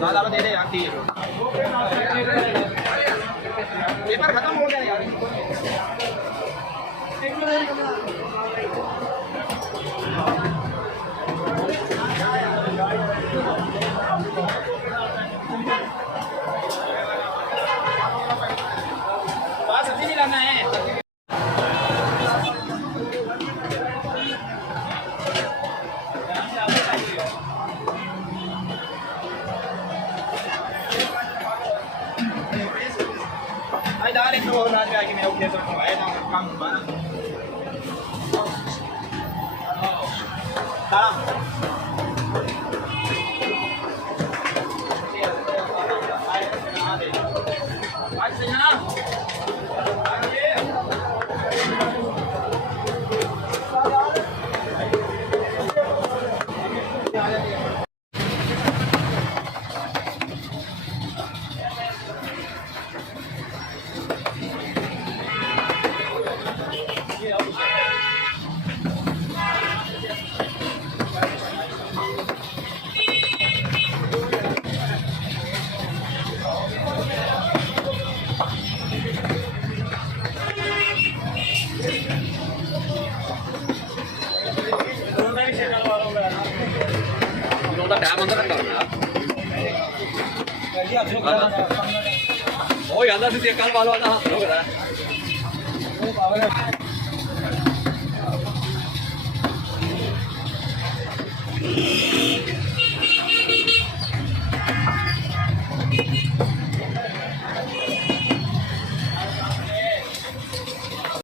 दाल दे दे यार, पेपर खत्म हो गया यार। सब्जी नहीं लाना है। दाल एक तो रात में मैं उठे तो आया ना काम बना दाल आज से ना oh ya anda sih kal malu ada lo kata oh